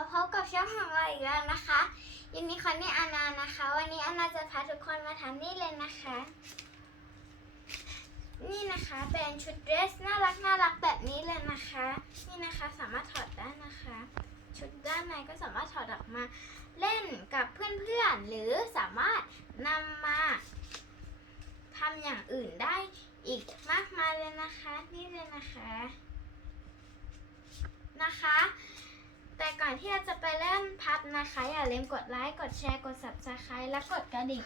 มาพบกับช่องของเราอีกแล้วนะคะยินดีคนนี้อานานะคะ วันนี้อานาจะพาทุกคนมาทำนี่เลยนะคะ นี่นะคะเป็นชุดเดรสน่ารักน่ารักแบบนี้เลยนะคะ นี่นะคะสามารถถอดได้นะคะ ชุดด้านในก็สามารถถอดออกมาเล่นกับเพื่อนๆ หรือสามารถนำมาทำอย่างอื่นได้อีกมากมายเลยนะคะ นี่เลยนะคะนะคะ แต่ก่อนที่เราจะไปเริ่มพับนะคะ อย่าลืมกดไลค์ กดแชร์ กด subscribe และกดกระดิ่ง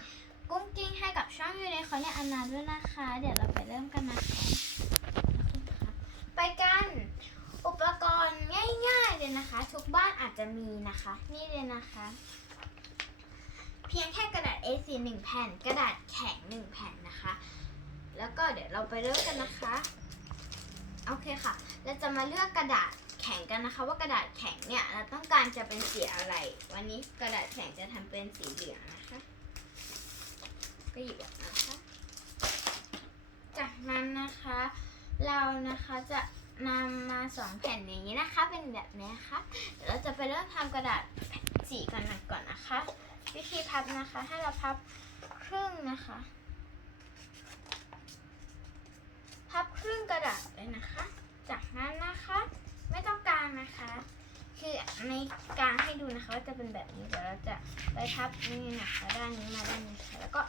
กุ้งกิ้งให้กับช่องยูในคอนเนียอันนาด้วยนะคะ เดี๋ยวเราไปเริ่มกันนะคะไปกัน อุปกรณ์ง่ายๆเลยนะคะ ทุกบ้านอาจจะมีนะคะ นี่เลยนะคะ เพียงแค่กระดาษ A4 1 แผ่น กระดาษแข็ง 1 แผ่นนะคะ แล้วก็เดี๋ยวเราไปเริ่มกันนะคะ โอเคค่ะ เราจะมาเลือกกระดาษ แข็งกันนะคะ ว่ากระดาษแข็งเนี่ยเราต้องการจะเป็นสีอะไร วันนี้กระดาษแข็งจะทำเป็นสีเหลืองนะคะ ก็หยิบออกมานะคะจากนั้นนะคะ เรานะคะจะนำมาสองแผ่นอย่างนี้นะคะ เป็นแบบนี้นะคะเดี๋ยวเราจะไปเริ่มทำกระดาษสีก่อนนะก่อนนะคะ วิธีพับนะคะ ให้เราพับครึ่งนะคะ พับครึ่งกระดาษเลยนะคะ จากนั้นนะคะ ไม่ต้องกลางนะคะ คือในกลางให้ดูนะคะว่าจะเป็นแบบนี้เดี๋ยวเราจะไปพับนี่นะคะด้านนี้มาด้านนี้ค่ะแล้วก็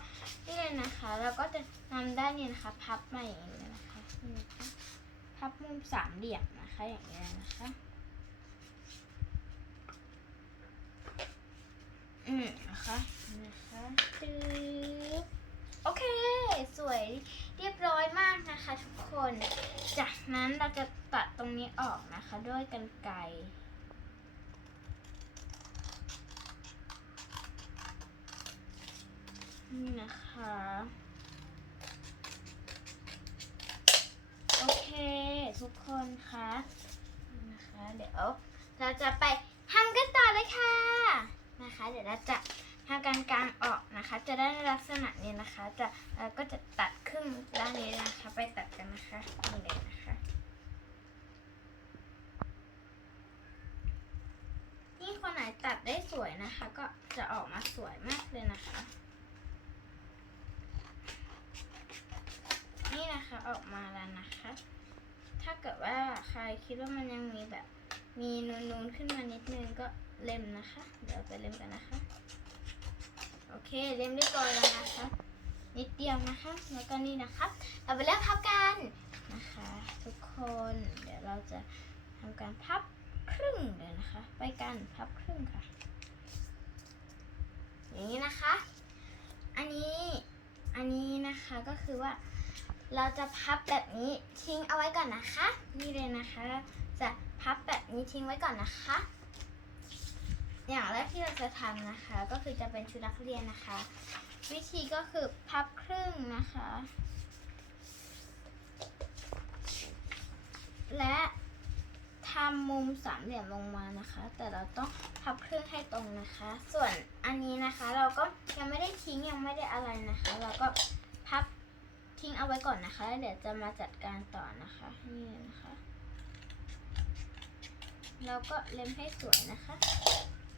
นี่เลยนะคะเราก็จะนำด้านนี้นะคะ พับมาอย่างนี้นะคะพับมุมสามเหลี่ยมนะคะ อย่างนี้นะคะอืมนะคะนี่นะคะตึ๊บโอเค สวยเรียบร้อยมากนะคะทุกคน จากนั้นเราจะ ตัดตรงนี้ออกนะคะด้วยกันไกรนี่นะคะ โอเค ทุกคนคะนี่นะคะ เดี๋ยวเราจะไปทำกันต่อเลยค่ะนะคะ เดี๋ยวเราจะทำการกลางออกนะคะ จะได้ลักษณะนี้นะคะ จะเราก็จะตัดครึ่งด้านนี้นะคะ ไปตัดกันนะคะนี่เลยนะคะยิ่งคนไหนตัดได้สวย นะคะ ก็จะออกมาสวยมากเลยนะคะ นี่นะคะออกมาแล้วนะคะ ถ้าเกิดว่าใครคิดว่ามันยังมีแบบมีนูนๆขึ้นมานิดนึงก็เล็มนะคะ เดี๋ยวไปเล็มกันนะคะ โอเคเล็มเรียบร้อยแล้วนะคะ นิดเดียวนะคะ แล้วก็นี่นะคะ เราไปเริ่มพับกันนะคะ ทุกคนเดี๋ยวเราจะทำการพับครึ่งเลยนะคะ ไปกันพับครึ่งค่ะ อย่างนี้นะคะ อันนี้ อันนี้นะคะก็คือว่า เราจะพับแบบนี้ทิ้งเอาไว้ก่อนนะคะ นี่เลยนะคะ จะพับแบบนี้ทิ้งไว้ก่อนนะคะ อย่างแรกที่เราจะทำนะคะ ก็คือจะเป็นชุดนักเรียนนะคะ วิธีก็คือพับครึ่งนะคะ และ ทำมุมสามเหลี่ยมลงมานะคะ แต่เราต้องพับครึ่งให้ตรงนะคะ ส่วนอันนี้นะคะ เราก็ยังไม่ได้ทิ้งยังไม่ได้อะไรนะคะ เราก็พับทิ้งเอาไว้ก่อนนะคะแล้วเดี๋ยวจะมาจัดการต่อนะคะนี่นะคะ แล้วก็เล็มให้สวยนะคะ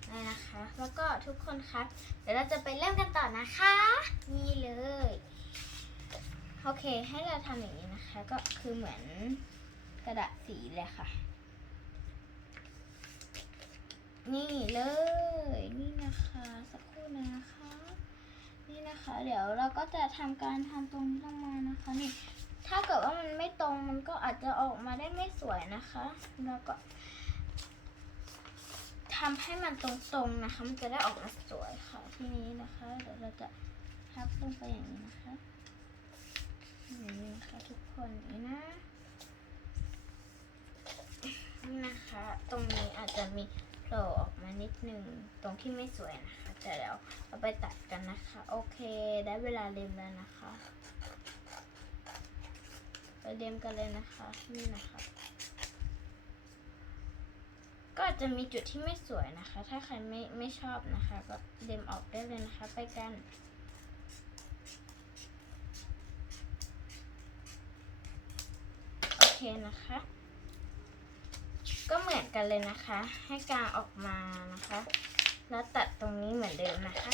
นี่นะคะ แล้วก็ทุกคนคะเดี๋ยวเราจะไปเริ่มกันต่อนะคะ นี่เลยโอเค ให้เราทำอย่างนี้นะคะ ก็คือเหมือนกระดาษสีเลยค่ะ นี่เลยนี่นะคะสักครู่นะคะ นี่นะคะ เดี๋ยวเราก็จะทำการทำตรงนี้ลงมานะคะนี่ถ้าเกิดว่ามันไม่ตรงมันก็อาจจะออกมาได้ไม่สวยนะคะ แล้วก็ทำให้มันตรงๆนะคะ มันจะได้ออกมาสวยค่ะทีนี้นะคะ เดี๋ยวเราจะพับลงไปอย่างนี้นะคะอย่างนี้นะคะทุกคนนี่นะนี่นะคะ ตรงนี้อาจจะมี โผล่ออกมานิดนึงตรงที่ไม่สวยนะคะแต่เดี๋ยวเราไปตัดกันนะคะ โอเค ได้เวลาเล็มแล้วนะคะไปเล็มกันเลยนะคะนี่นะคะก็จจะมีจุดที่ไม่สวยนะคะ ถ้าใครไม่ไม่ชอบนะคะ ก็เล็มออกได้เลยนะคะ ไปกันโอเคนะคะ ก็เหมือนกันเลยนะคะ ให้กางออกมานะคะ แล้วตัดตรงนี้เหมือนเดิมนะคะ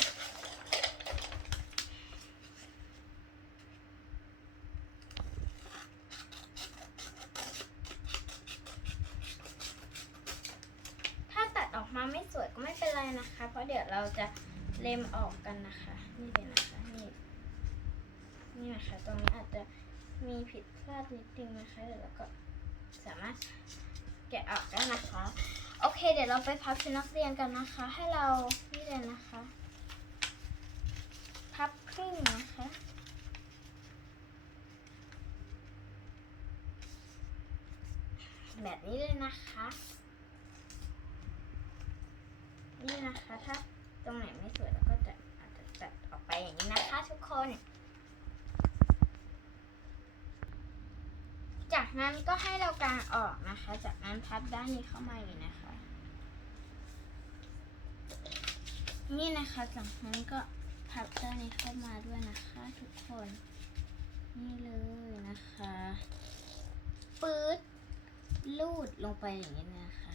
ถ้าตัดออกมาไม่สวยก็ไม่เป็นไรนะคะ เพราะเดี๋ยวเราจะเล็มออกกันนะคะ นี่เลยนะคะนี่นี่นะคะตรงนี้อาจจะมีผิดพลาดนิดนึงนะคะเดี๋ยวเราก็สามารถ แกะออกได้นะคะ โอเค เดี๋ยวเราไปพับชุดนักเรียนกันนะคะ ให้เรานี่เลยนะคะ พับครึ่งนะคะแบบนี้เลยนะคะ นี่นะคะ ถ้าตรงไหนไม่สวยเราก็จะอาจจะตัดออกไปอย่างนี้นะคะ ทุกคน จากนั้นก็ให้เรากางออกนะคะ จากนั้นพับด้านนี้เข้ามาอย่างนี้นะคะ นี่นะคะจากนั้นก็พับด้านนี้เข้ามาด้วยนะคะทุกคน นี่เลยนะคะปื๊ดลูดลงไปอย่างนี้นะคะ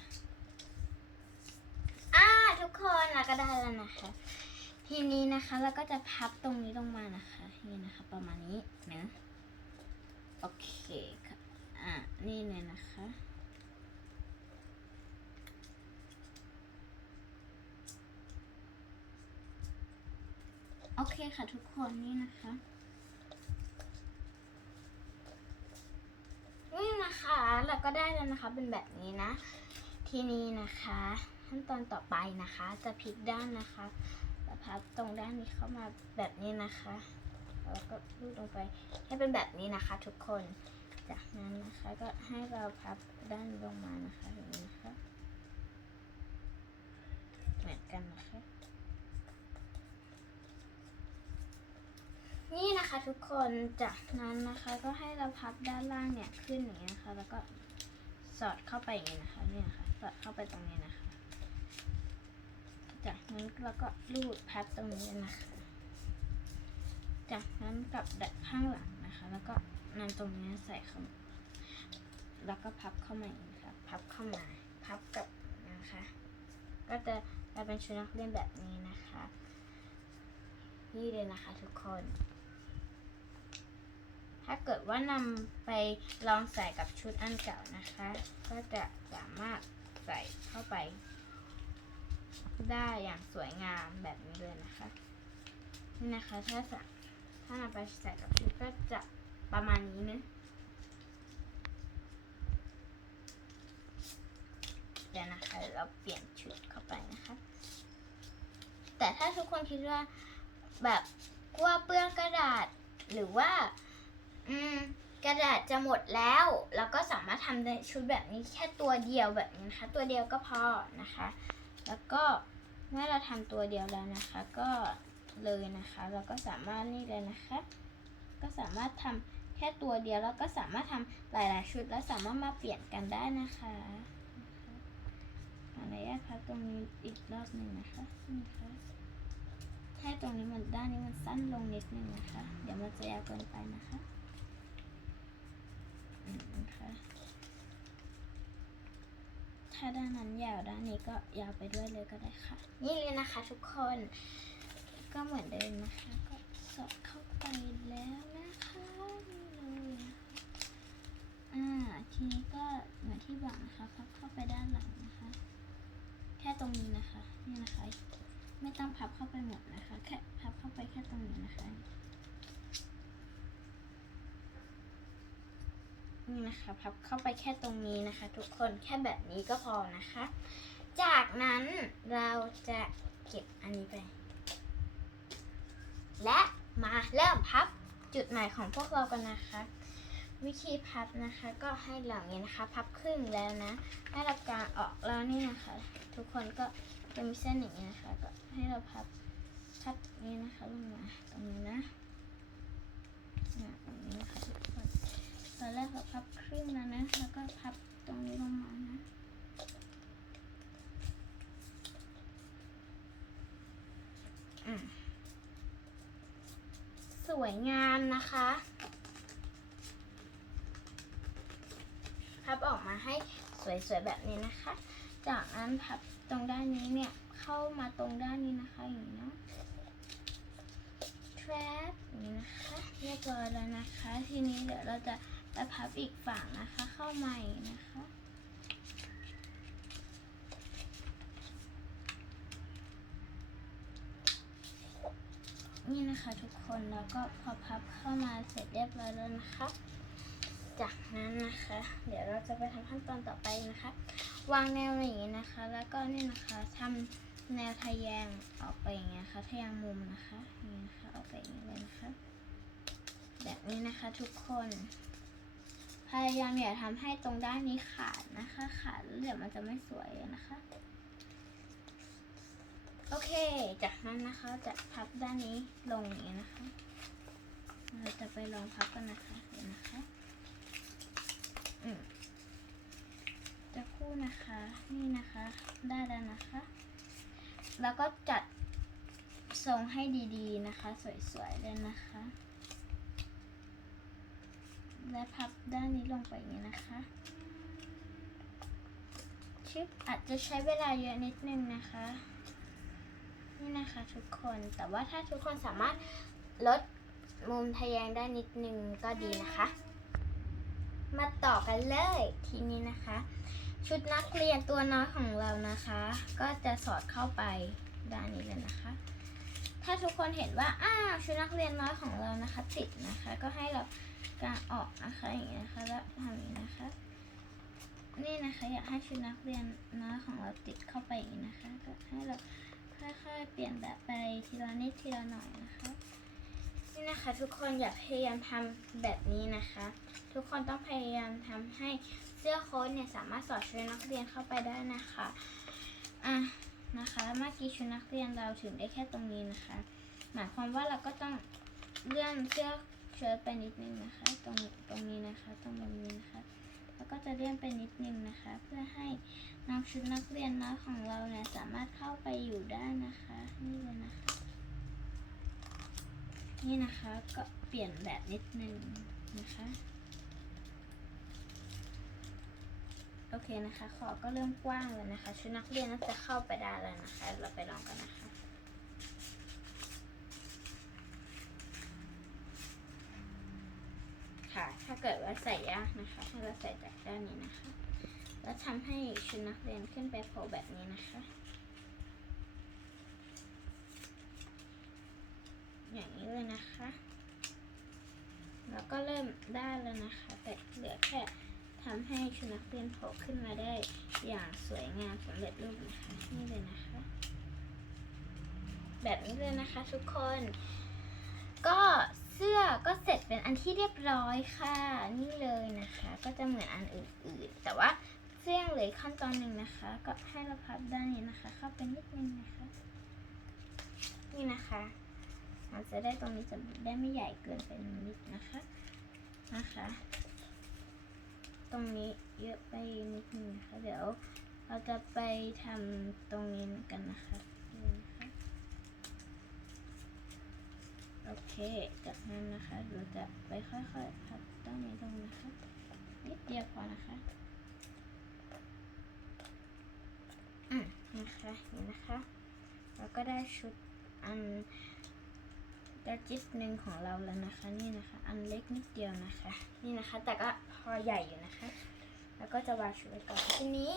อ่าทุกคนเราก็ได้แล้วนะคะ ทีนี้นะคะเราก็จะพับตรงนี้ลงมานะคะ นี่นะคะ ประมาณนี้นะโอะอ่านี่ยนะคะ โอเคค่ะทุกคนนี่นะคะนี่นะคะเราก็ได้แล้วนะคะเป็นแบบนี้นะ ทีนี้นะคะ ขั้นตอนต่อไปนะคะ จะพลิกด้านนะคะแล้วพับตรงด้านนี้เข้ามาแบบนี้นะคะแล้วก็ลูดลงไปให้เป็นแบบนี้นะคะทุกคน จากนั้นนะคะก็ให้เราพับด้านลงมานะคะอย่างนี้นะคะเหมือนกันนะคะ นี่นะคะทุกคนจากนั้นนะคะก็ให้เราพับด้านล่างเนี่ยขึ้นอย่างนี้นะคะ แล้วก็สอดเข้าไปอย่างนี้นะคะเนี่ยค่ะสอดเข้าไปตรงนี้นะคะ จากนั้นเราก็ลูดพับตรงนี้นะคะ จากนั้นกลับดัดข้างหลังนะคะ แล้วก็ นำตรงนี้ใส่เข้ามาแล้วก็พับเข้ามาอย่างนี้ค่ะพับเข้ามา พับกับนะคะ ก็จะกลายเป็นชุดนักเรียนแบบนี้นะคะ นี่เลยนะคะทุกคน ถ้าเกิดว่านำไปลองใส่กับชุดอันเก่านะคะ ก็จะสามารถใส่เข้าไป ได้อย่างสวยงามแบบนี้เลยนะคะ นี่นะคะถ้าใส่ถ้านำไปใส่กับชุดก็จะ ประมาณนี้นะเดี๋ยวนะคะเราเปลี่ยนชุดเข้าไปนะคะ แต่ถ้าทุกคนคิดว่าแบบกลัวเปื้อนกระดาษหรือว่า อืมกระดาษจะหมดแล้ว แล้วก็สามารถทำในชุดแบบนี้แค่ตัวเดียวแบบนี้นะคะ ตัวเดียวก็พอนะคะ แล้วก็เมื่อเราทำตัวเดียวแล้วนะคะ ก็เลยนะคะ เราก็สามารถนี่เลยนะคะ ก็สามารถทำแค่ตัวเดียวแล้วก็สามารถทำหลาย ๆ ชุด แล้วสามารถมาเปลี่ยนกันได้นะคะขออนุญาตพับตรงนี้อีกรอบหนึ่งนะคะนี่ค่ะให้ตรงนี้มันด้านนี้มันสั้นลงนิดนึงนะคะ เดี๋ยวมันจะยาวเกินไปนะคะอืมนะคะถ้าด้านนั้นยาวด้านนี้ก็ยาวไปด้วยเลยก็ได้ค่ะ นี่เลยนะคะทุกคน ก็เหมือนเดิมนะคะ ก็สอดเข้า ไปแล้วนะคะนี่เลยอ่าทีนี้ก็เหมือนที่บอกนะคะพับเข้าไปด้านหลังนะคะ แค่ตรงนี้นะคะนี่นะคะ ไม่ต้องพับเข้าไปหมดนะคะ แค่พับเข้าไปแค่ตรงนี้นะคะนี่นะคะพับเข้าไปแค่ตรงนี้นะคะ ทุกคนแค่แบบนี้ก็พอนะคะ จากนั้นเราจะเก็บอันนี้ไป และ มาเริ่มพับจุดหมายของพวกเรากันนะคะ วิธีพับนะคะก็ให้เหล่านี้นะคะ พับครึ่งแล้วนะให้เรากางออกแล้วนี่นะคะ ทุกคนก็จะมีเส้นอย่างนี้นะคะ ก็ให้เราพับพับนี้นะคะลงมาตรงนี้นะเนี่ยตรงนี้นะคะทุกคนตอนแรกเราพับครึ่งแล้วนะแล้วก็พับตรงนี้ลงมานะอืม สวยงามนะคะ พับออกมาให้สวยๆแบบนี้นะคะ จากนั้นพับตรงด้านนี้เนี่ยเข้ามาตรงด้านนี้นะคะอย่างนี้นะ trap อย่างนี้นะคะเรียบร้อยแล้วนะคะ ทีนี้เดี๋ยวเราจะไปพับอีกฝั่งนะคะ เข้ามาอีกนะคะ นี่นะคะทุกคนแล้วก็พอพับเข้ามาเสร็จเรียบร้อยแล้วนะคะ จากนั้นนะคะ เดี๋ยวเราจะไปทำขั้นตอนต่อไปนะคะ วางแนวอย่างนี้นะคะ แล้วก็นี่นะคะทำแนวทะแยงออกไปอย่างเงี้ยค่ะทะแยงมุมนะคะอย่างนี้นะคะออกไปอย่างนี้เลยนะคะ แบบนี้นะคะทุกคนพยายามอย่าทำให้ตรงด้านนี้ขาดนะคะ ขาดแล้วเดี๋ยวมันจะไม่สวยนะคะ โอเค จากนั้นนะคะจะพับด้านนี้ลงอย่างนี้นะคะ เราจะไปลองพับกันนะคะเดี๋ยวนะคะ อืมจะคู่นะคะ นี่นะคะ ได้แล้วนะคะ แล้วก็จัดทรงให้ดีๆนะคะ สวยๆเลยนะคะ และพับด้านนี้ลงไปอย่างนี้นะคะชิปอาจจะใช้เวลาเยอะนิดนึงนะคะ นี่นะคะทุกคนแต่ว่าถ้าทุกคนสามารถลดมุมทะแยงได้นิดนึงก็ดีนะคะ มาต่อกันเลยทีนี้นะคะ ชุดนักเรียนตัวน้อยของเรานะคะ ก็จะสอดเข้าไปด้านนี้เลยนะคะ ถ้าทุกคนเห็นว่าอ้าวชุดนักเรียนน้อยของเรานะคะติดนะคะ ก็ให้เรากางออกนะคะอย่างนี้นะคะแล้วทำอย่างนี้นะคะ นี่นะคะอยากให้ชุดนักเรียนน้อยของเราติดเข้าไปอย่างนี้นะคะ ก็ให้เรา ค่อยๆ เปลี่ยนแบบไปทีละนิดทีละหน่อยนะคะ นี่นะคะทุกคนอย่าพยายามทำแบบนี้นะคะ ทุกคนต้องพยายามทำให้เสื้อโค้ทเนี่ยสามารถสอดชุดนักเรียนเข้าไปได้นะคะอะนะคะเมื่อกี้ชุดนักเรียนเราถึงได้แค่ตรงนี้นะคะ หมายความว่าเราก็ต้องเลื่อนเสื้อเชิ้ตไปนิดนึงนะคะ ตรงตรงนี้นะคะ ตรงตรงนี้นะคะ แล้วก็จะเลื่อนไปนิดนึงนะคะ เพื่อให้น้องชุดนักเรียนน้อยของเราเนี่ยสามารถเข้าไปอยู่ได้นะคะ นี่เลยนะคะ นี่นะคะก็เปลี่ยนแบบนิดนึงนะคะ โอเคนะคะ ขอก็เริ่มกว้างแล้วนะคะ ชุดนักเรียนน่าจะเข้าไปได้แล้วนะคะ เราไปลองกันนะคะ ค่ะ ถ้าเกิดว่าใส่ยากนะคะให้เราใส่จากด้านนี้นะคะ แล้วทำให้ชุดนักเรียนขึ้นไปโผล่แบบนี้นะคะ อย่างนี้เลยนะคะ แล้วก็เริ่มได้แล้วนะคะ แต่เหลือแค่ทำให้ชุดนักเรียนโผล่ขึ้นมาได้อย่างสวยงามสำเร็จรูปนะคะนี่เลยนะคะ แบบนี้เลยนะคะทุกคน ก็เสื้อก็เสร็จ อันที่เรียบร้อยค่ะ นี่เลยนะคะ ก็จะเหมือนอันอื่นๆ แต่ว่าเสื้ยงเลืออกขั้นตอนหนึ่งนะคะ ก็ให้เราพับด้านนี้นะคะ เข้าไปนิดนึงนะคะ นี่นะคะ มันจะได้ตรงนี้จะได้ไม่ใหญ่เกินไปนิดนะคะนะคะ ตรงนี้เยอะไปนิดนึงนะคะ เดี๋ยวเราจะไปทำตรงนี้กันนะคะ โอเค จากนั้นนะคะ เราจะไปค่อยๆพับด้านนี้ตรงนะคะ นิดเดียวพอนะคะอืมนะคะนี่นะคะแล้วก็ได้ชุดอันกระจิตหนึ่งของเราแล้วนะคะ นี่นะคะ อันเล็กนิดเดียวนะคะ นี่นะคะ แต่ก็พอใหญ่อยู่นะคะ แล้วก็จะวางชุดไว้ก่อนทีนี้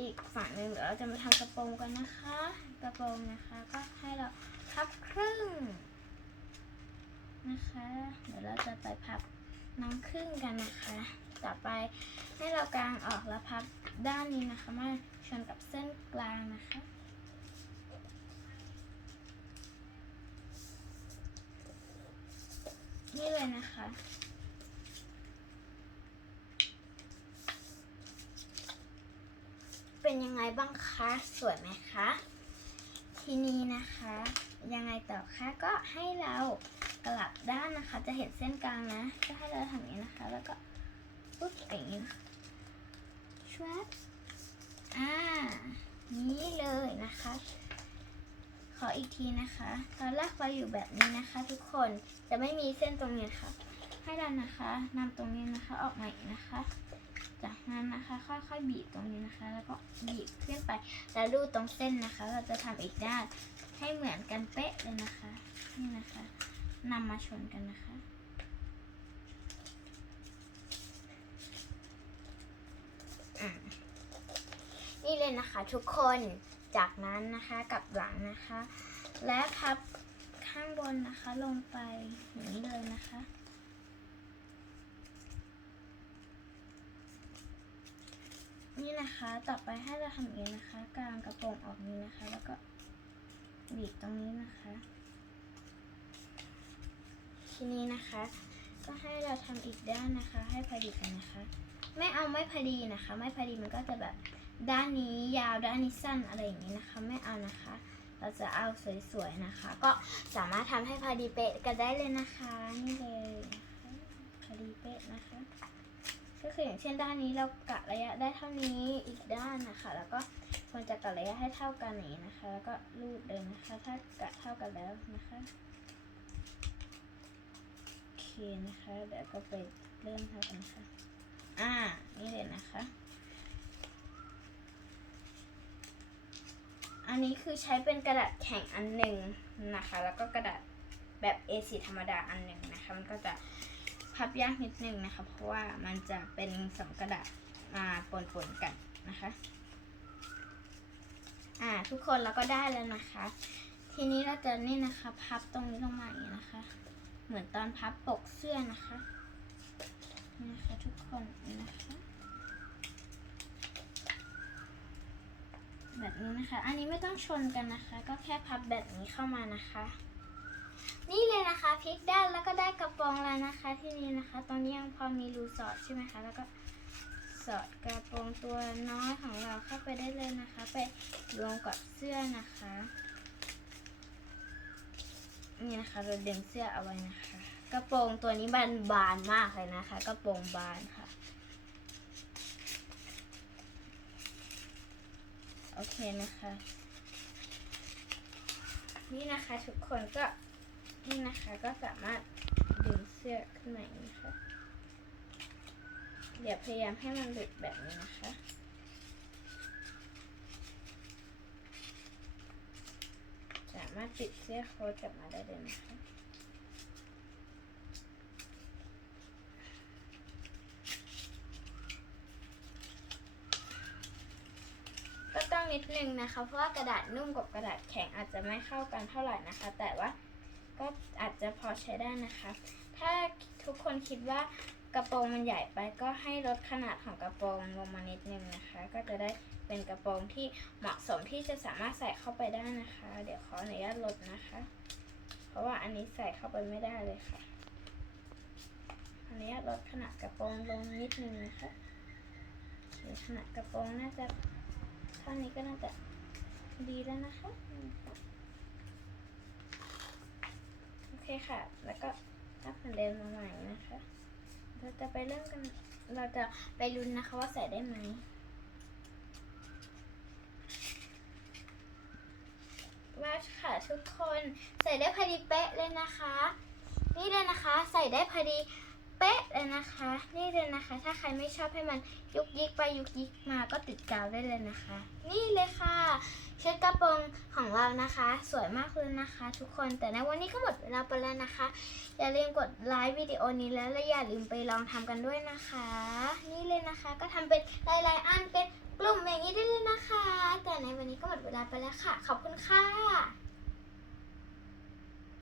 อีกฝั่งหนึ่งเดี๋ยวเราจะมาทำกระโปรงกันนะคะ กระโปรงนะคะ ก็ให้เราพับครึ่ง นะคะ เดี๋ยวเราจะไปพับน้องครึ่งกันนะคะ ต่อไปให้เรากางออกแล้วพับด้านนี้นะคะมาชนกับเส้นกลางนะคะนี่เลยนะคะ เป็นยังไงบ้างคะ สวยไหมคะ ทีนี้นะคะ ยังไงต่อคะ ก็ให้เรา กลับด้านนะคะ จะเห็นเส้นกลางนะ ก็ให้เราทำอย่างนี้นะคะ แล้วก็ปุ๊บอย่างนี้ชวบอ่า นี่เลยนะคะ ขออีกทีนะคะ ตอนแรกเราอยู่แบบนี้นะคะ ทุกคน จะไม่มีเส้นตรงนี้ค่ะ ให้เรานะคะนำตรงนี้นะคะออกมาอีกนะคะจจากนั้นนะคะ ค่อยๆบีบตรงนี้นะคะ แล้วก็บีบขึ้นไป แล้วรูดตรงเส้นนะคะ เราจะทำอีกด้านให้เหมือนกันเป๊ะเลยนะคะ นี่นะคะ นำมาชนกันนะคะอะนี่เลยนะคะทุกคนจากนั้นนะคะกลับหลังนะคะ และพับข้างบนนะคะลงไปอย่างนี้เลยนะคะนี่นะคะต่อไปให้เราทำเองนะคะกลางกระโปรงออกนี้นะคะ แล้วก็บีบตรงนี้นะคะ ทีนี้นะคะ ก็ให้เราทำอีกด้านนะคะ ให้พอดีกันนะคะ ไม่เอาไม่พอดีนะคะ ไม่พอดีมันก็จะแบบด้านนี้ยาวด้านนี้สั้นอะไรอย่างนี้นะคะ ไม่เอานะคะ เราจะเอาสวยๆนะคะ ก็สามารถทำให้พอดีเป๊ะกันได้เลยนะคะนี่เลยนะคะพอดีเป๊ะนะคะ ก็คืออย่างเช่นด้านนี้เรากะระยะได้เท่านี้อีกด้านนะคะ แล้วก็ควรจะกะระยะให้เท่ากันองนี้นะคะ แล้วก็รูดเลยนะคะ ถ้ากะเท่ากันแล้วนะคะ นะคะเดี๋ยวก็ไปเริ่มทำกันค่ะ อ่า นี่เลยนะคะ อันนี้คือใช้เป็นกระดาษแข็งอันหนึ่งนะคะ แล้วก็กระดาษแบบ A4 ธรรมดาอันหนึ่งนะคะ มันก็จะพับยากนิดนึงนะคะ เพราะว่ามันจะเป็นสองกระดาษมาปนๆกันนะคะ อ่าทุกคนเราก็ได้แล้วนะคะ ทีนี้เราจะนี่นะคะ พับตรงนี้ลงมาอย่างนี้นะคะ เหมือนตอนพับปกเสื้อนะคะนะคะทุกคนนะคะแบบนี้นะคะ อันนี้ไม่ต้องชนกันนะคะ ก็แค่พับแบบนี้เข้ามานะคะ นี่เลยนะคะพลิกด้านแล้วก็ได้กระโปรงแล้วนะคะ ที่นี่นะคะตรงนี้ยังพอมีรูสอดใช่ไหมคะ แล้วก็สอดกระโปรงตัวน้อยของเราเข้าไปได้เลยนะคะ ไปรวมกับเสื้อนะคะ นี่นะคะเราดึงเสื้อเอาไว้นะคะ กระโปรงตัวนี้บานบานมากเลยนะคะ กระโปรงบานค่ะ โอเคนะคะ นี่นะคะทุกคนก็นี่นะคะก็สามารถดึงเสื้อขึ้นมาอย่างนี้นะคะเดี๋ยวพยายามให้มันหลุดแบบนี้นะคะ สามารถปิดเสื้อโค้ทกลับมาได้เลยนะคะก็ต้องนิดนึงนะคะ เพราะว่ากระดาษนุ่มกับกระดาษแข็งอาจจะไม่เข้ากันเท่าไหร่นะคะ แต่ว่าก็อาจจะพอใช้ได้นะคะ ถ้าทุกคนคิดว่า กระโปรงมันใหญ่ไปก็ให้ลดขนาดของกระโปรงลงมานิดนึงนะคะ ก็จะได้เป็นกระโปรงที่เหมาะสมที่จะสามารถใส่เข้าไปได้นะคะ เดี๋ยวขออนุญาตลดนะคะ เพราะว่าอันนี้ใส่เข้าไปไม่ได้เลยค่ะอนุญาตลดขนาดกระโปรงลงนิดนึงนะคะขนาดกระโปรงน่าจะเท่านี้ก็น่าจะดีแล้วนะคะโอเคค่ะ แล้วก็ทับเหมือนเดิมมาใหม่นะคะ เราจะไปเริ่มกัน เราจะไปลุ้นนะคะว่าใส่ได้ไหมว่าค่ะทุกคนใส่ได้พอดีเป๊ะเลยนะคะ นี่เลยนะคะใส่ได้พอดี ป๊ะเลยนะคะ นี่เลยนะคะ ถ้าใครไม่ชอบให้มันยุกยิกไปยุกยิกมาก็ติดกาวได้เลยนะคะ นี่เลยค่ะชุดกระโปรงของเรานะคะ สวยมากเลยนะคะ ทุกคนแต่ในวันนี้ก็หมดเวลาไปแล้วนะคะ อย่าลืมกดไลค์วิดีโอนี้แล้วและอย่าลืมไปลองทำกันด้วยนะคะ นี่เลยนะคะก็ทำเป็นหลายๆอันเป็นกลุ่มอย่างนี้ได้เลยนะคะ แต่ในวันนี้ก็หมดเวลาไปแล้วค่ะ ขอบคุณค่ะ